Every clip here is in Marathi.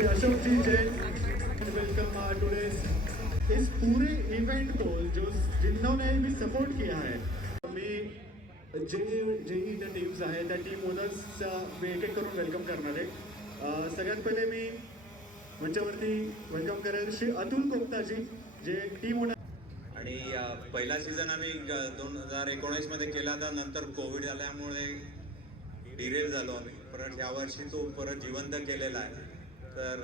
श्री अशोक जी जैन वेलकम टुडे इस पूरे इवेंट को जो जिन्होंने भी सपोर्ट किया है. मी जे ज्या टीम्स आहेत त्या टीम ओनर्सचा मी एक एक करून वेलकम करणार आहे. सगळ्यात पहिले मी मंचावरती वेलकम करेल श्री अतुल कोप्ताजी जे टीम ओनर. आणि पहिला सीझन आम्ही 2019 मध्ये केला होता. नंतर कोविड आल्यामुळे डिरेल झालो आम्ही. परत यावर्षी तो परत जिवंत केलेला आहे. तर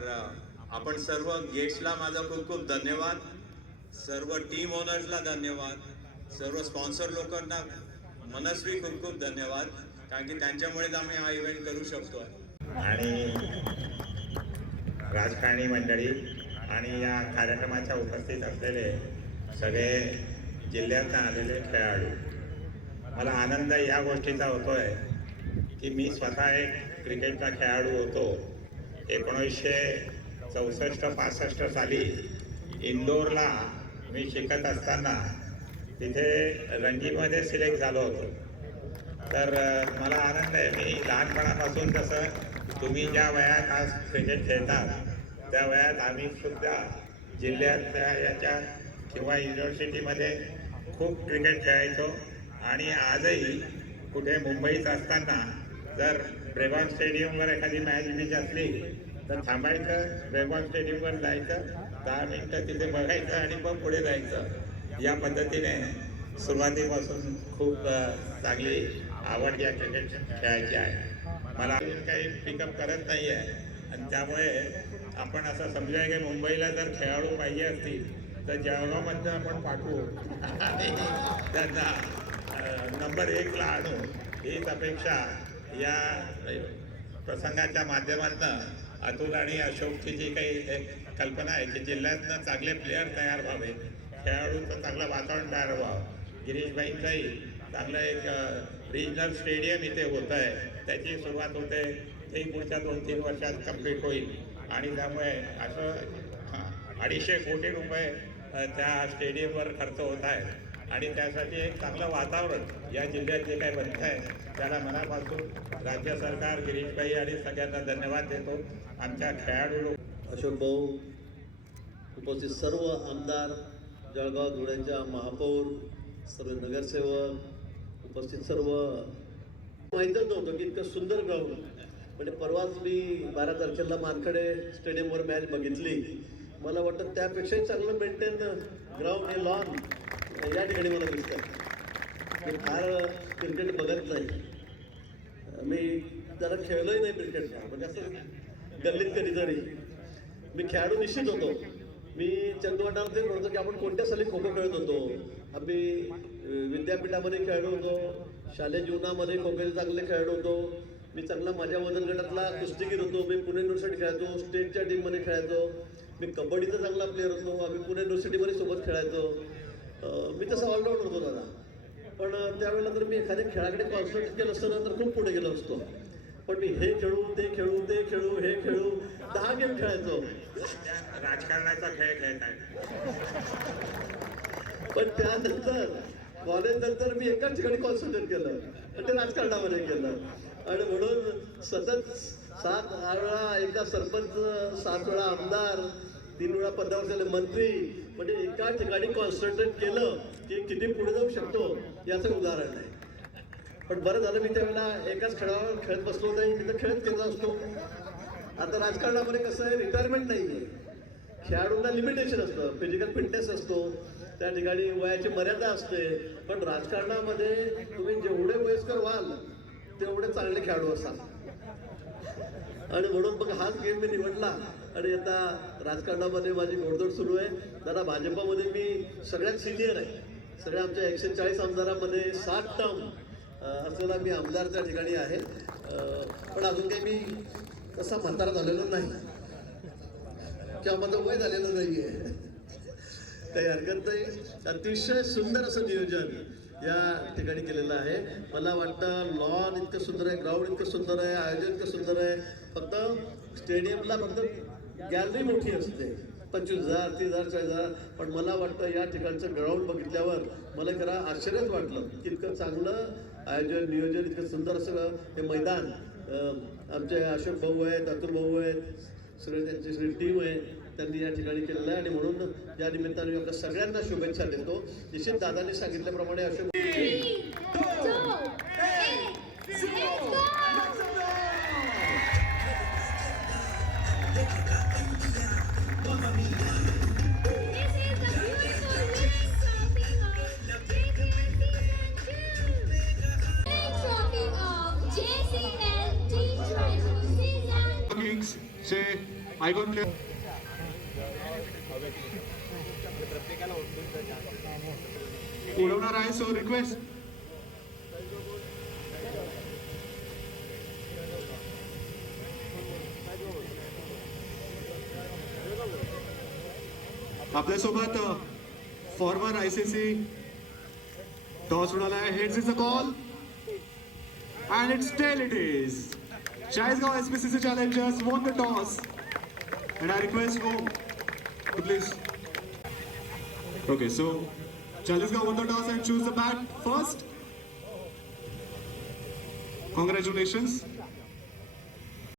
आपण सर्व गेस्टला माझा खूप खूप धन्यवाद, सर्व टीम ओनर्सला धन्यवाद, सर्व स्पॉन्सर लोकांना मनस्वी खूप खूप धन्यवाद, कारण की त्यांच्यामुळेच आम्ही हा इव्हेंट करू शकतो. आणि राजकारणी मंडळी आणि या कार्यक्रमाच्या उपस्थित असलेले सगळे जिल्ह्यात आलेले खेळाडू, मला आनंद या गोष्टीचा होतोय की मी स्वतः एक क्रिकेटचा खेळाडू होतो. 1964-65 साली इंदोरला मी शिकत असताना तिथे रणजीमध्ये सिलेक्ट झालो होतो. तर मला आनंद आहे, मी लहानपणापासून जसं तुम्ही ज्या वयात आज क्रिकेट खेळतात त्या वयात आम्ही सुद्धा जिल्ह्यातल्या याच्या किंवा युनिव्हर्सिटीमध्ये खूप क्रिकेट खेळायचो. आणि आजही कुठे मुंबईत असताना जर ब्रेबॉर्न स्टेडियमवर एखादी मॅच बीच असली तर थांबायचं, ब्रेबॉर्न स्टेडियमवर जायचं, 10 मिनटं तिथे बघायचं आणि मग पुढे जायचं. या पद्धतीने सुरुवातीपासून खूप चांगली आवड या क्रिकेट खेळायची आहे. मला काही पिकअप करत नाही आहे. आणि त्यामुळे आपण असं समजूया की मुंबईला जर खेळाडू पाहिजे असतील तर जळगावमधनं आपण पाठवू आणि त्यांना नंबर 1ला आणू, हीच अपेक्षा या प्रसंगाच्या माध्यमातून अतुल आणि अशोकची जी काही कल्पना आहे की जिल्ह्यातनं चांगले प्लेयर तयार व्हावे, खेळाडूंचं चांगलं वातावरण तयार व्हावं. गिरीशभाईंचंही चांगलं एक रिजनल स्टेडियम इथे होतं आहे, त्याची सुरुवात होते, तेही पुढच्या 2-3 वर्षात कंप्लीट होईल. आणि त्यामुळे असं 250 कोटी रुपये त्या स्टेडियमवर खर्च होत आहे. आणि त्यासाठी एक चांगलं वातावरण या जिल्ह्यात जे काही बनतं आहे त्याला मनापासून राज्य सरकार, गिरीशभाई आणि सगळ्यांना धन्यवाद देतो. आमच्या खेळाडू लोक, अशोक भाऊ, उपस्थित सर्व आमदार, जळगाव धुळ्याच्या महापौर, सर्व नगरसेवक, उपस्थित सर्व, माहीतच नव्हतं की इतकं सुंदर ग्राउंड. म्हणजे परवाच मी 12 तारखेला मानखडे स्टेडियमवर मॅच बघितली. मला वाटतं त्यापेक्षाही चांगलं मेंटेन ग्राउंड हे लॉन या ठिकाणी मला दिसतं. मी फार क्रिकेट बघत नाही, मी जरा खेळलोही नाही क्रिकेटला, म्हणजे असं गल्लीत कधीतरी. मी खेळाडू निश्चित होतो. मी चंदवाडामध्ये म्हणतो की आपण कोणत्या साली खो खो खेळत होतो. आम्ही विद्यापीठामध्ये खेळलो होतो, शालेय जीवनामध्ये खो खोचे चांगले खेळलो होतो. मी चांगला माझ्या वजन गटातला कुस्तीगीर होतो. मी पुणे युनिव्हर्सिटी खेळायचो, स्टेटच्या टीममध्ये खेळायचो. मी कबड्डीचा चांगला प्लेअर होतो. आम्ही पुणे युनिव्हर्सिटीमध्ये सोबत खेळायचो. मी तसं ऑलराऊंडर होतो दादा. पण त्यावेळेला जर मी एखाद्या खेळाकडे कॉन्सन्ट्रेट केलं असतं ना तर खूप पुढे गेलो असतो. पण मी हे खेळू, ते खेळू, ते खेळू, हे खेळू, 10 गेम खेळायचो. राजकारणाचा खेळ खेळत आहे. पण त्यानंतर कॉलेज नंतर मी एकाच ठिकाणी कॉन्सन्ट्रेट केलं आणि ते राजकारणामध्ये केलं. आणि म्हणून सतत 7 वेळा एकदा सरपंच, 7 वेळा आमदार, 3 वेळा 15 वर्षाले मंत्री, म्हणजे एका ठिकाणी कॉन्सन्ट्रेट केलं की किती पुढे जाऊ शकतो याचं उदाहरण आहे. पण बरं झालं मी त्यावेळेला एकाच खेळावर खेळत बसलो नाही, मी तर खेळत केला असतो. आता राजकारणामध्ये कसं आहे, रिटायरमेंट नाही आहे. खेळाडूंना लिमिटेशन असतं, फिजिकल फिटनेस असतो, त्या ठिकाणी वयाची मर्यादा असते. पण राजकारणामध्ये तुम्ही जेवढे वयस्कर व्हाल तेवढे चांगले खेळाडू असाल. आणि म्हणून मग हाच गेम मी निवडला. आणि आता राजकारणामध्ये माझी घोडदौड सुरू आहे. जरा भाजपमध्ये मी सगळ्यात सिनियर आहे. सगळ्या आमच्या 140 आमदारांमध्ये 7 टर्म असलेला मी आमदार त्या ठिकाणी आहे. पण अजून काही मी तसा म्हातारा झालेलो नाही किंवा माझं वय झालेलं नाही आहे, काही हरकत नाही. अतिशय सुंदर असं नियोजन या ठिकाणी केलेलं आहे. मला वाटतं लॉन इतकं सुंदर आहे, ग्राउंड इतकं सुंदर आहे, आयोजन इतकं सुंदर आहे. फक्त स्टेडियमला फक्त गॅलरी मोठी असते, 25,000, 30,000, 40,000. पण मला वाटतं या ठिकाणचं ग्राउंड बघितल्यावर मला खरं आश्चर्यच वाटलं की इतकं चांगलं आयोजन, नियोजन, इतकं सुंदर असं हे मैदान. आमचे अशोक भाऊ आहेत, अतुल भाऊ आहेत, सगळे त्यांची सगळी टीम आहे त्यांनी या ठिकाणी केलेलं आहे आणि म्हणून या निमित्ताने मी आपल्या सगळ्यांना शुभेच्छा देतो. निश्चित दादांनी सांगितल्याप्रमाणे Ashok 3, 2, 1, let's go! This is the beautiful winning trophy of JCL Team 2. Winning trophy of JCL Team 22 season. Kings say icon player उडवणार आहे. सो रिक्वेस्ट आपल्यासोबत फॉर्मर ICC टॉस उडाला आहे. Heads is a call and it's tail it is. Chaisgaon SPCC challengers won the toss and I request home to please. Okay, so Chaisgaon won the toss and choose the bat first. Congratulations.